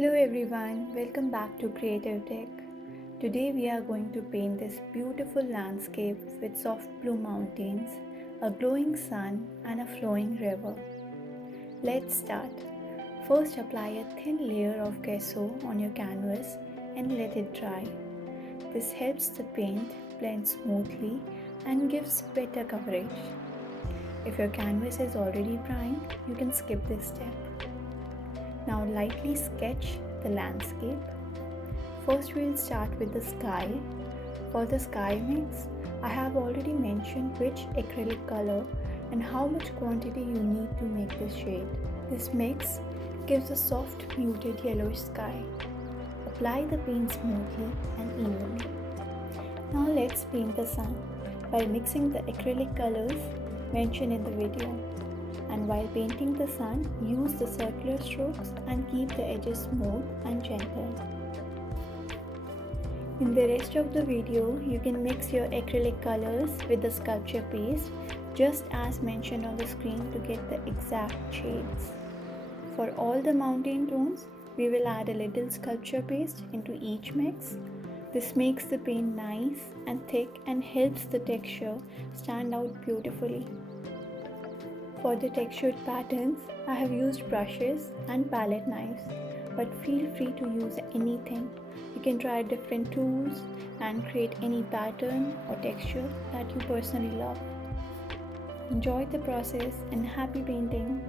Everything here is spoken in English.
Hello everyone, welcome back to Creative Tech. Today we are going to paint this beautiful landscape with soft blue mountains, a glowing sun and a flowing river. Let's start. First apply a thin layer of gesso on your canvas and let it dry. This helps the paint blend smoothly and gives better coverage. If your canvas is already primed, you can skip this step. Now lightly sketch the landscape. First we'll start with the sky. For the sky mix, I have already mentioned which acrylic color and how much quantity you need to make this shade. This mix gives a soft muted yellowish sky. Apply the paint smoothly and evenly. Now let's paint the sun by mixing the acrylic colors mentioned in the video. And while painting the sun, use the circular strokes and keep the edges smooth and gentle. In the rest of the video, you can mix your acrylic colors with the sculpture paste just as mentioned on the screen to get the exact shades. For all the mountain tones, we will add a little sculpture paste into each mix. This makes the paint nice and thick and helps the texture stand out beautifully. For the textured patterns, I have used brushes and palette knives, but feel free to use anything. You can try different tools and create any pattern or texture that you personally love. Enjoy the process and happy painting!